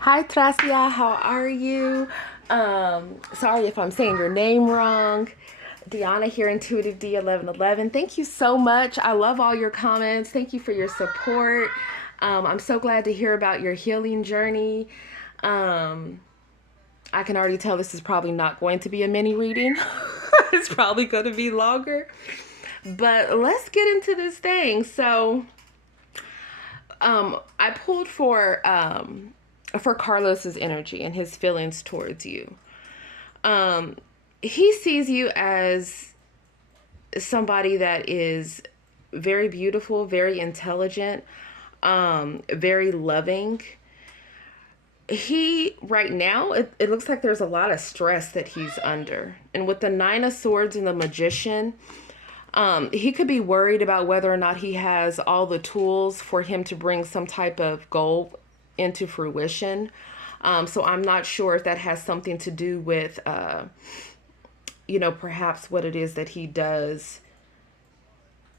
Hi, Tracia. How are you? Sorry if I'm saying your name wrong. Deanna here, Intuitive D1111. Thank you so much. I love all your comments. Thank you for your support. I'm so glad to hear about your healing journey. Um, I can already tell this is probably not going to be a mini reading. It's probably going to be longer. But let's get into this thing. I pulled for Carlos's energy and his feelings towards you. Um, he sees you as somebody that is very beautiful, very intelligent, very loving. He right now it looks like there's a lot of stress that he's under, and with the Nine of Swords and the Magician, he could be worried about whether or not he has all the tools for him to bring some type of goal into fruition. So I'm not sure if that has something to do with, perhaps what it is that he does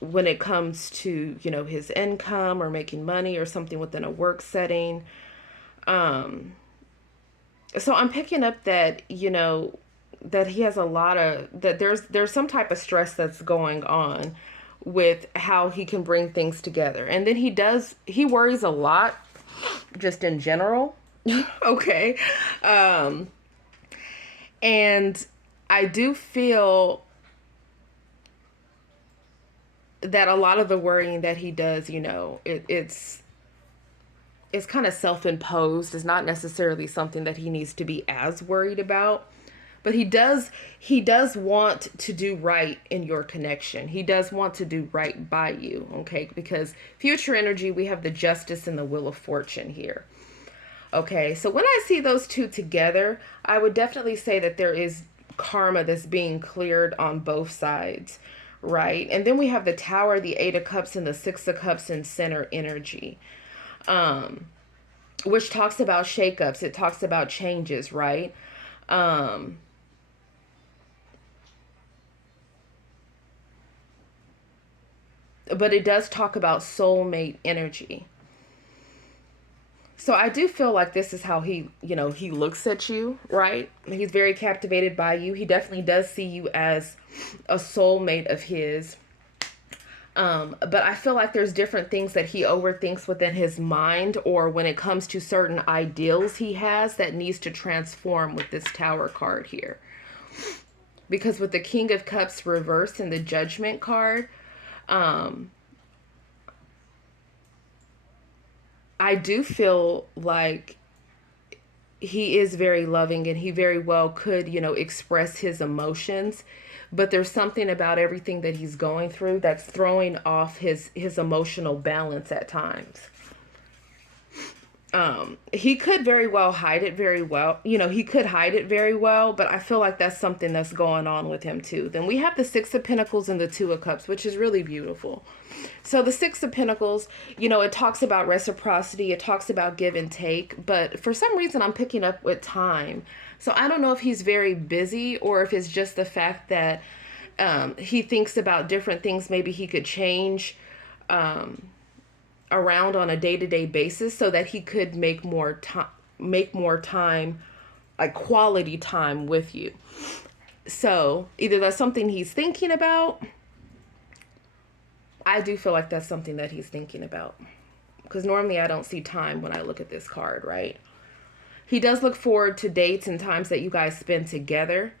when it comes to, his income or making money or something within a work setting. Um, so I'm picking up that, that he has a lot of that there's some type of stress that's going on with how he can bring things together. And then he worries a lot just in general. Okay. Um and I do feel that a lot of the worrying that he does, it's kind of self-imposed. It's not necessarily something that he needs to be as worried about. But he does want to do right in your connection. He does want to do right by you, okay? Because future energy, we have the Justice and the Wheel of Fortune here. Okay, so when I see those two together, I would definitely say that there is karma that's being cleared on both sides, right? And then we have the Tower, the Eight of Cups, and the Six of Cups in center energy, um, which talks about shakeups. It talks about changes, right? Um, but it does talk about soulmate energy. So I do feel like this is how he looks at you, right? He's very captivated by you. He definitely does see you as a soulmate of his. But I feel like there's different things that he overthinks within his mind, or when it comes to certain ideals he has that needs to transform with this Tower card here. Because with the King of Cups reversed and the Judgment card, um, I do feel like he is very loving and he very well could, express his emotions, but there's something about everything that he's going through that's throwing off his emotional balance at times. He could very well hide it very well. He could hide it very well, but I feel like that's something that's going on with him too. Then we have the Six of Pentacles and the Two of Cups, which is really beautiful. So the Six of Pentacles, it talks about reciprocity, it talks about give and take, but for some reason I'm picking up with time. So I don't know if he's very busy or if it's just the fact that he thinks about different things maybe he could change um, around on a day-to-day basis so that he could make more time, like quality time with you. So either that's something he's thinking about. I do feel like that's something that he's thinking about, because normally I don't see time when I look at this card, right? He does look forward to dates and times that you guys spend together,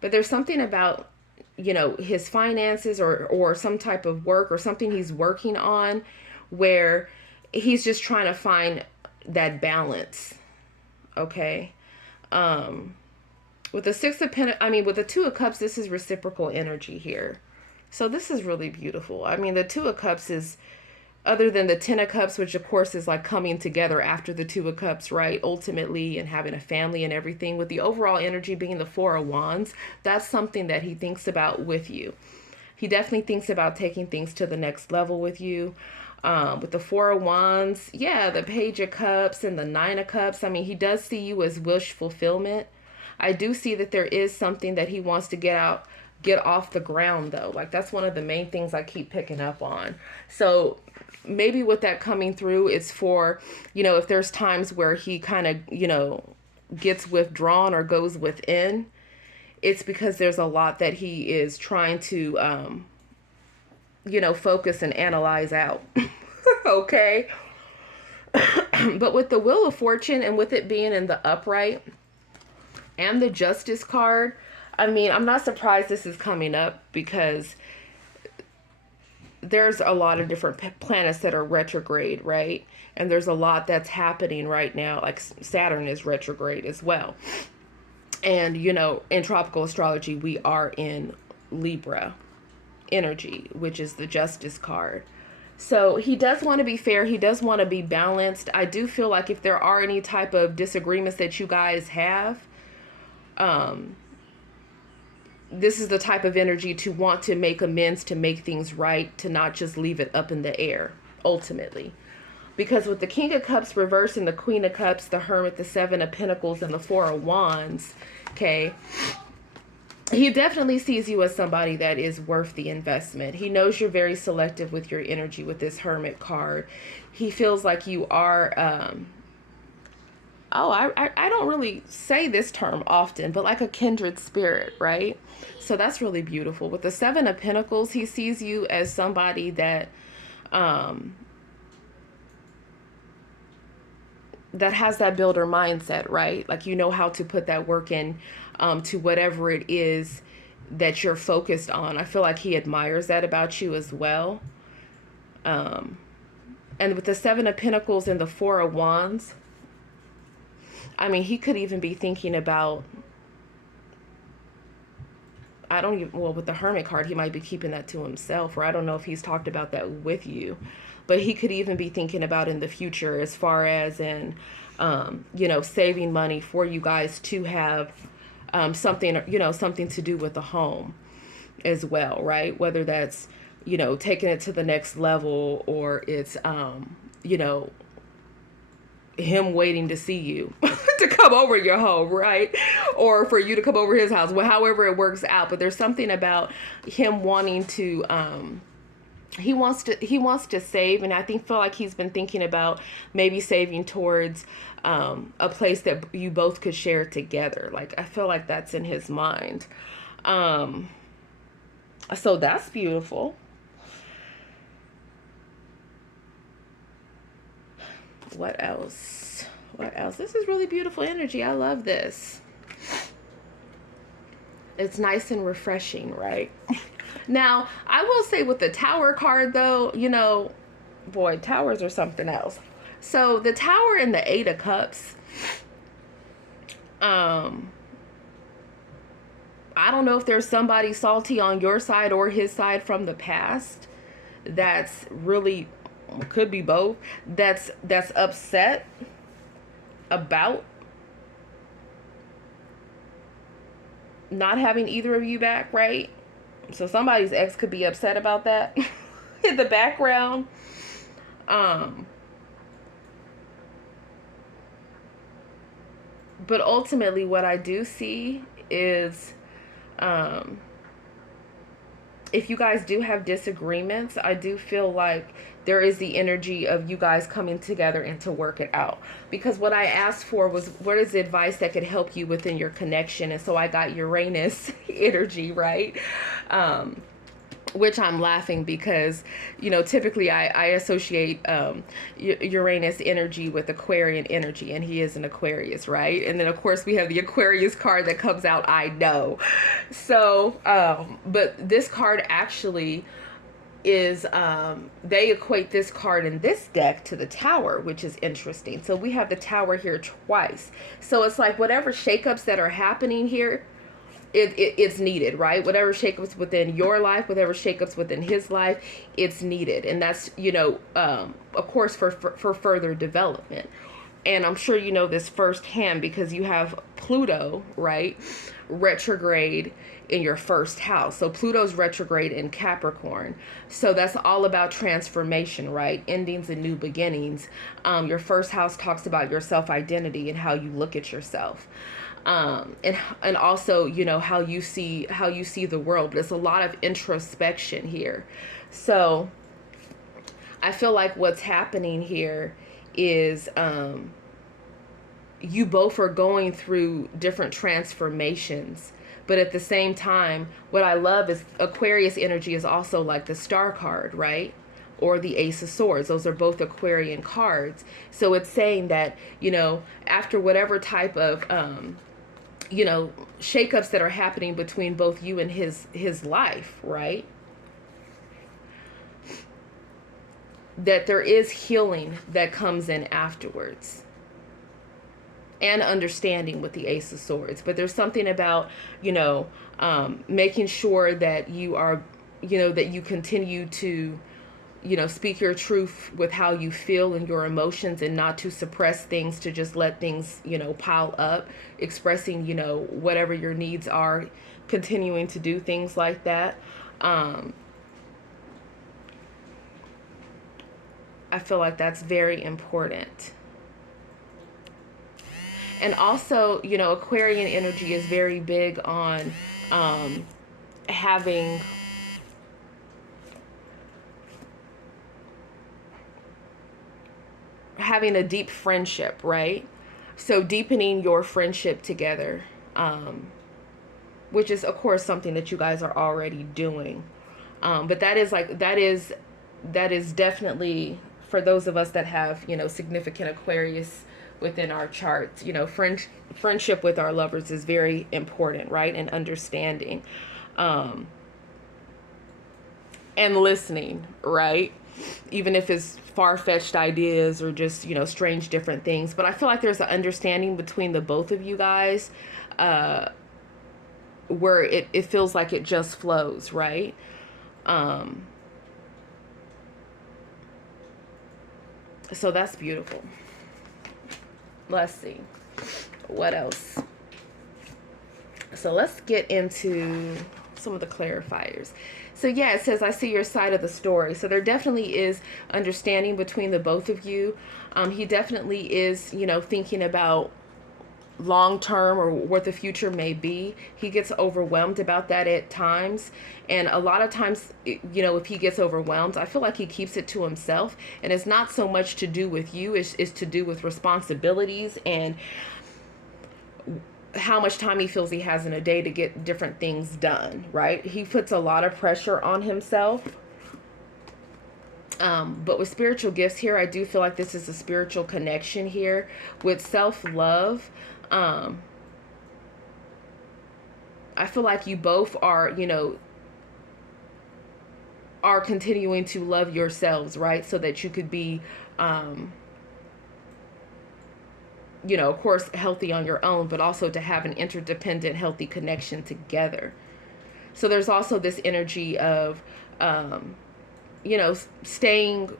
but there's something about, his finances or some type of work or something he's working on where he's just trying to find that balance. Okay. Um, with the with the Two of Cups, this is reciprocal energy here. So this is really beautiful. I mean, the Two of Cups is, other than the Ten of Cups, which of course is like coming together after the Two of Cups, right? Ultimately, and having a family and everything, with the overall energy being the Four of Wands, that's something that he thinks about with you. He definitely thinks about taking things to the next level with you. With the Four of Wands, yeah, the Page of Cups and the Nine of Cups. I mean, he does see you as wish fulfillment. I do see that there is something that he wants to get out get off the ground though. Like that's one of the main things I keep picking up on. So maybe with that coming through, it's for, if there's times where he kind of, gets withdrawn or goes within, it's because there's a lot that he is trying to, focus and analyze out. Okay. But with the Wheel of Fortune and with it being in the upright and the Justice card, I mean, I'm not surprised this is coming up because there's a lot of different planets that are retrograde, right? And there's a lot that's happening right now. Like Saturn is retrograde as well. And, in tropical astrology, we are in Libra energy, which is the Justice card. So he does want to be fair. He does want to be balanced. I do feel like if there are any type of disagreements that you guys have, this is the type of energy to want to make amends, to make things right, to not just leave it up in the air, ultimately. Because with the King of Cups reversed and the Queen of Cups, the Hermit, the Seven of Pentacles, and the Four of Wands, okay, he definitely sees you as somebody that is worth the investment. He knows you're very selective with your energy with this Hermit card. He feels like you are, I don't really say this term often, but like a kindred spirit, right? So that's really beautiful. With the Seven of Pentacles, he sees you as somebody that, that has that builder mindset, right? Like, how to put that work in, to whatever it is that you're focused on. I feel like he admires that about you as well. And with the Seven of Pentacles and the Four of Wands, I mean, he could even be thinking about, with the Hermit card, he might be keeping that to himself, or I don't know if he's talked about that with you, but he could even be thinking about in the future as far as in, saving money for you guys to have something, something to do with the home as well, right? Whether that's, taking it to the next level, or it's, him waiting to see you to come over your home, right? Or for you to come over his house, however it works out. But there's something about him wanting to, he wants to save, and I feel like he's been thinking about maybe saving towards a place that you both could share together. Like, I feel like that's in his mind. So that's beautiful. What else? This is really beautiful energy. I love this. It's nice and refreshing, right? Now, I will say with the Tower card, though, boy, towers are something else. So the Tower and the Eight of Cups, I don't know if there's somebody salty on your side or his side from the past that's really, could be both, that's upset about not having either of you back, right? So somebody's ex could be upset about that in the background. But ultimately what I do see is, if you guys do have disagreements, I do feel like there is the energy of you guys coming together and to work it out. Because what I asked for was, what is the advice that could help you within your connection? And so I got Uranus energy, right? Which I'm laughing because, typically I associate Uranus energy with Aquarian energy, and he is an Aquarius, right? And then, of course, we have the Aquarius card that comes out, I know. So, but this card actually is, they equate this card in this deck to the Tower, which is interesting. So we have the Tower here twice. So it's like whatever shakeups that are happening here, it's needed, right? Whatever shakeups within your life, whatever shakeups within his life, it's needed. And that's, of course, for further development. And I'm sure you know this firsthand because you have Pluto, right, retrograde in your first house. So Pluto's retrograde in Capricorn. So that's all about transformation, right? Endings and new beginnings. Your first house talks about your self-identity and how you look at yourself. And also, you know, how you see the world. There's a lot of introspection here. So I feel like what's happening here is you both are going through different transformations. But at the same time, what I love is Aquarius energy is also like the Star card, right? Or the Ace of Swords. Those are both Aquarian cards. So it's saying that, you know, after whatever type of, you know, shakeups that are happening between both you and his life, right? That there is healing that comes in afterwards. And understanding with the Ace of Swords. But there's something about, you know, making sure that you are, you know, that you continue to, you know, speak your truth with how you feel and your emotions, and not to suppress things, to just let things, you know, pile up, expressing, you know, whatever your needs are, continuing to do things like that. I feel like that's very important. And also, you know, Aquarian energy is very big on having a deep friendship, right? So deepening your friendship together, which is, of course, something that you guys are already doing. But that is like, that is definitely, for those of us that have, you know, significant Aquarius within our charts, you know, friendship with our lovers is very important, right? And understanding, and listening, right? Even if it's far-fetched ideas or just, you know, strange different things. But I feel like there's an understanding between the both of you guys, where it feels like it just flows, right? So that's beautiful. Let's see what else. So let's get into some of the clarifiers. So yeah, it says, I see your side of the story. So there definitely is understanding between the both of you. He definitely is, you know, thinking about long term or what the future may be. He gets overwhelmed about that at times, and a lot of times, you know, if he gets overwhelmed, I feel like he keeps it to himself, and it's not so much to do with you, it's to do with responsibilities and how much time he feels he has in a day to get different things done, right? He puts a lot of pressure on himself. But with spiritual gifts here, I do feel like this is a spiritual connection here with self-love. I feel like you both are, you know, are continuing to love yourselves, right? So that you could be, you know, of course, healthy on your own, but also to have an interdependent, healthy connection together. So there's also this energy of, you know, staying,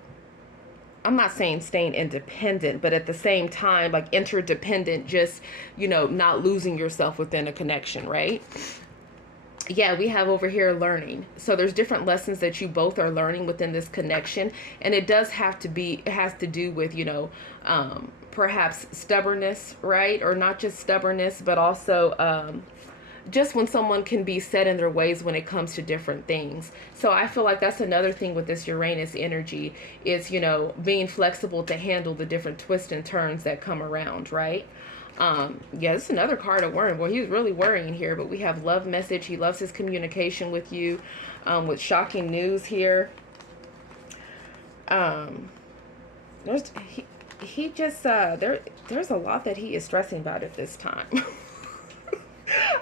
I'm not saying staying independent, but at the same time, like interdependent, just, you know, not losing yourself within a connection, right? Yeah, we have over here learning. So there's different lessons that you both are learning within this connection. And it does have to be, it has to do with, you know, perhaps stubbornness, right? Or not just stubbornness, but also, just when someone can be set in their ways when it comes to different things. So I feel like that's another thing with this Uranus energy is, you know, being flexible to handle the different twists and turns that come around, right? Yeah, this is another card of worrying. Well, he's really worrying here, but we have love message. He loves his communication with you, with shocking news here. He just, there's a lot that he is stressing about at this time.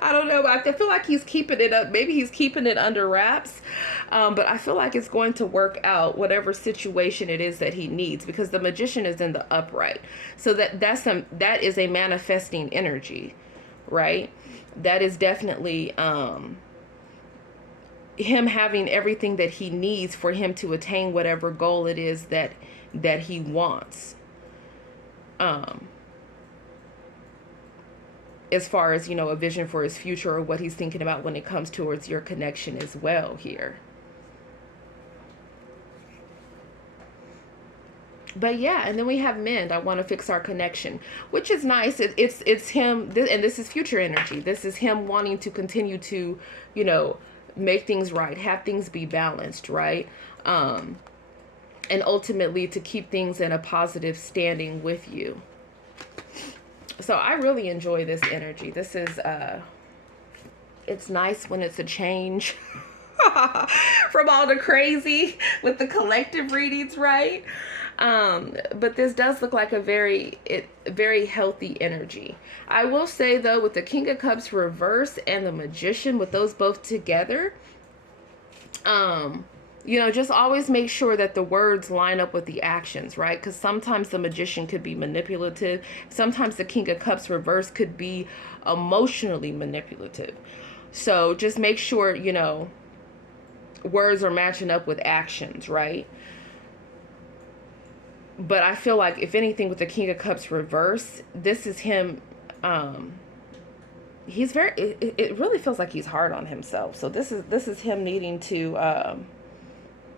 I don't know, but I feel like he's keeping it up. Maybe he's keeping it under wraps. But I feel like it's going to work out whatever situation it is that he needs, because the Magician is in the upright. So that is a manifesting energy, right? That is definitely him having everything that he needs for him to attain whatever goal it is that he wants. As far as, you know, a vision for his future or what he's thinking about when it comes towards your connection as well here. But yeah, and then we have mend. I want to fix our connection, which is nice. It's him, and this is future energy. This is him wanting to continue to, you know, make things right, have things be balanced, right? And ultimately to keep things in a positive standing with you. So I really enjoy this energy. This is it's nice when it's a change from all the crazy with the collective readings, right? But this does look like a very healthy energy. I will say though, with the King of Cups reverse and the Magician, with those both together, you know, just always make sure that the words line up with the actions, right? Because sometimes the Magician could be manipulative. Sometimes the King of Cups reverse could be emotionally manipulative. So just make sure, you know, words are matching up with actions, right? But I feel like if anything with the King of Cups reverse, this is him. He's very. It really feels like he's hard on himself. So this is him needing to,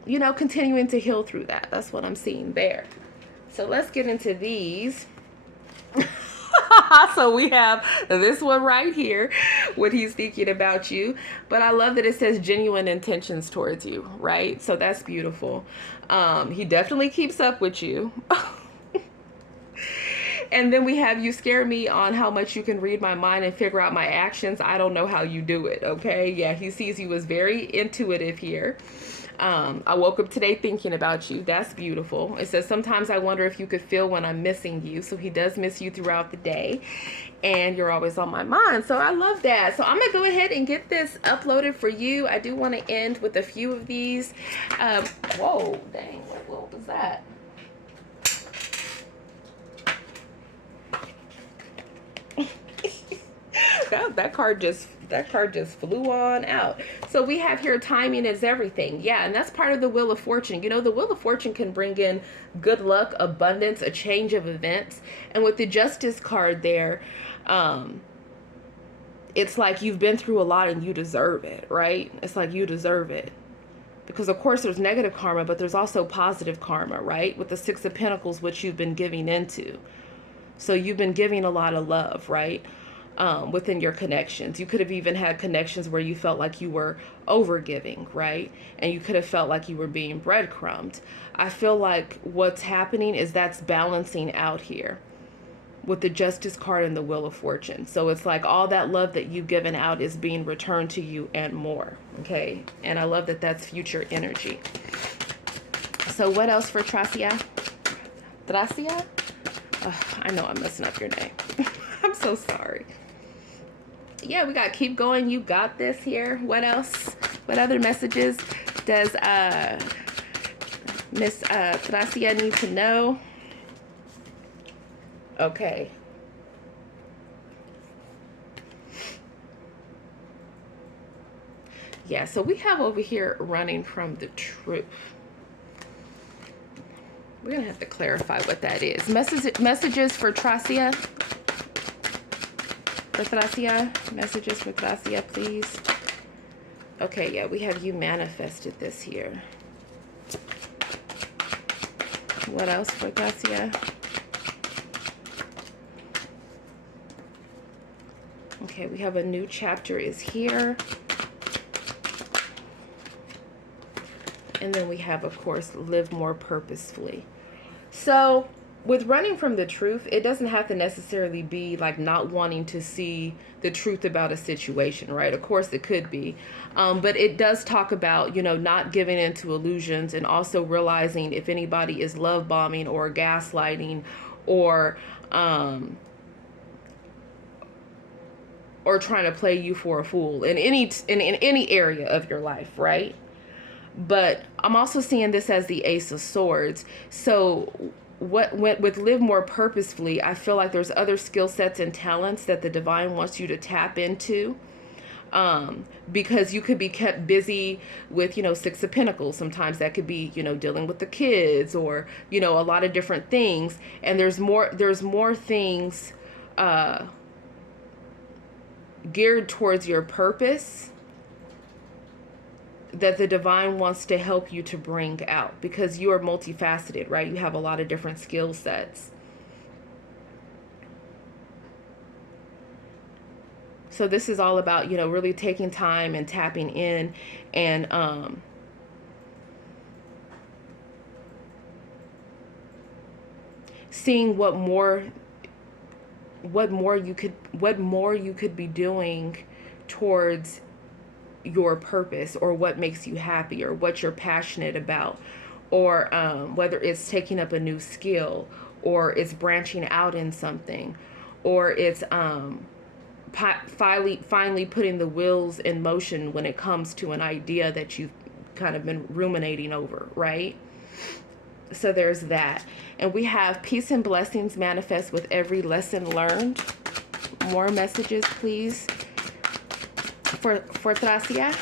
you know, continuing to heal through that. That's what I'm seeing there. So let's get into these. So we have this one right here, what he's thinking about you. But I love that it says genuine intentions towards you, right? So that's beautiful. He definitely keeps up with you. And then we have, you scare me on how much you can read my mind and figure out my actions. I don't know how you do it, okay? Yeah, he sees you as very intuitive here. I woke up today thinking about you. That's beautiful. It says, sometimes I wonder if you could feel when I'm missing you. So he does miss you throughout the day. And you're always on my mind. So I love that. So I'm going to go ahead and get this uploaded for you. I do want to end with a few of these. Whoa, dang. What was that? That card just flew on out. So we have here, timing is everything. Yeah, and that's part of the Wheel of Fortune. You know, the Wheel of Fortune can bring in good luck, abundance, a change of events. And with the Justice card there, it's like you've been through a lot and you deserve it, right? It's like you deserve it. Because of course there's negative karma, but there's also positive karma, right? With the Six of Pentacles, which you've been giving into. So you've been giving a lot of love, right? Within your connections. You could have even had connections where you felt like you were overgiving, right? And you could have felt like you were being breadcrumbed. I feel like what's happening is that's balancing out here with the Justice card and the Wheel of Fortune. So it's like all that love that you've given out is being returned to you and more, okay? And I love that that's future energy. So what else for Tracia? Tracia? I know I'm messing up your name. I'm so sorry. Yeah, we got keep going. You got this here. What else? What other messages does Miss Tracia need to know? Okay. Yeah, so we have over here running from the truth. We're going to have to clarify what that is. Messages for Tracia. For Tracia. Messages for Tracia, please. Okay, yeah, we have you manifested this here. What else for Tracia? Okay, we have a new chapter is here. And then we have, of course, live more purposefully. So with running from the truth, it doesn't have to necessarily be like not wanting to see the truth about a situation, right? Of course it could be. But it does talk about, you know, not giving into illusions and also realizing if anybody is love bombing or gaslighting or trying to play you for a fool in any area of your life, right? But I'm also seeing this as the Ace of Swords. So with live more purposefully, I feel like there's other skill sets and talents that the divine wants you to tap into. Because you could be kept busy with, you know, Six of Pentacles. Sometimes that could be, you know, dealing with the kids or, you know, a lot of different things. And there's more things geared towards your purpose that the divine wants to help you to bring out, because you are multifaceted, right? You have a lot of different skill sets. So this is all about, really taking time and tapping in, and seeing what more you could be doing towards your purpose, or what makes you happy, or what you're passionate about, or whether it's taking up a new skill, or it's branching out in something, or it's finally putting the wheels in motion when it comes to an idea that you've kind of been ruminating over, right? So there's that. And we have peace and blessings manifest with every lesson learned. More messages, please, for Tracia.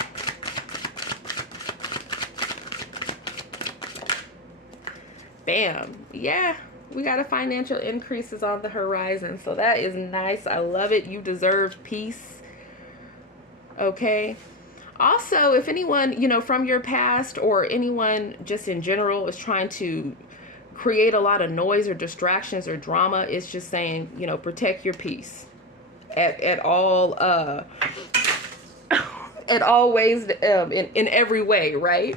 Bam. Yeah. We got a financial increases on the horizon. So that is nice. I love it. You deserve peace. Okay. Also, if anyone, from your past, or anyone just in general is trying to create a lot of noise or distractions or drama, it's just saying, protect your peace at all at all ways, in every way, right?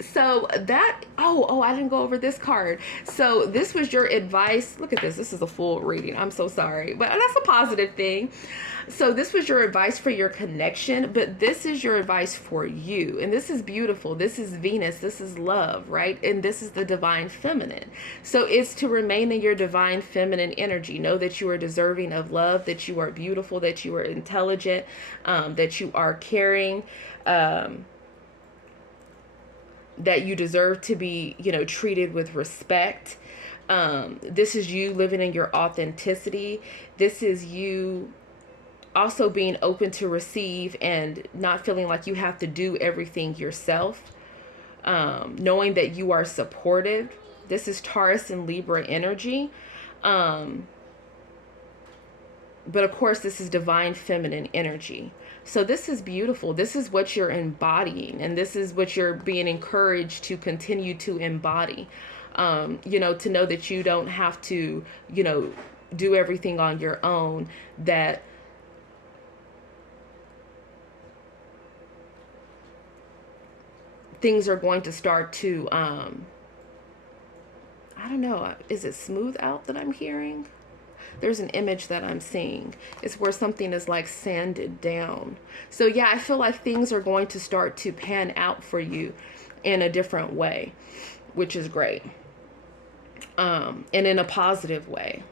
So that, I didn't go over this card. So this was your advice. Look at this. This is a full reading. I'm so sorry, but that's a positive thing. So this was your advice for your connection, but this is your advice for you. And this is beautiful. This is Venus. This is love, right? And this is the divine feminine. So it's to remain in your divine feminine energy. Know that you are deserving of love, that you are beautiful, that you are intelligent, that you are caring, that you deserve to be, treated with respect. This is you living in your authenticity. This is you also being open to receive and not feeling like you have to do everything yourself. Knowing that you are supportive. This is Taurus and Libra energy. But of course, this is divine feminine energy. So this is beautiful. This is what you're embodying, and this is what you're being encouraged to continue to embody. To know that you don't have to, do everything on your own, that things are going to start to, I don't know, is it smooth out that I'm hearing? There's an image that I'm seeing. It's where something is like sanded down. So yeah, I feel like things are going to start to pan out for you in a different way, which is great. And in a positive way.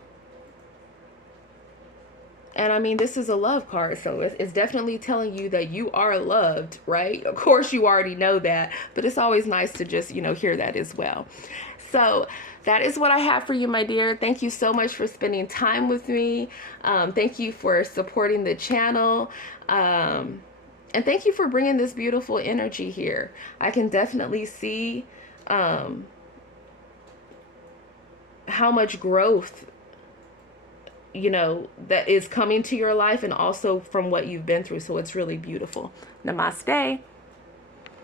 And I mean, this is a love card, so it's definitely telling you that you are loved, right? Of course, you already know that, but it's always nice to just, hear that as well. So that is what I have for you, my dear. Thank you so much for spending time with me. Thank you for supporting the channel. And thank you for bringing this beautiful energy here. I can definitely see how much growth, that is coming to your life, and also from what you've been through. So it's really beautiful. Namaste.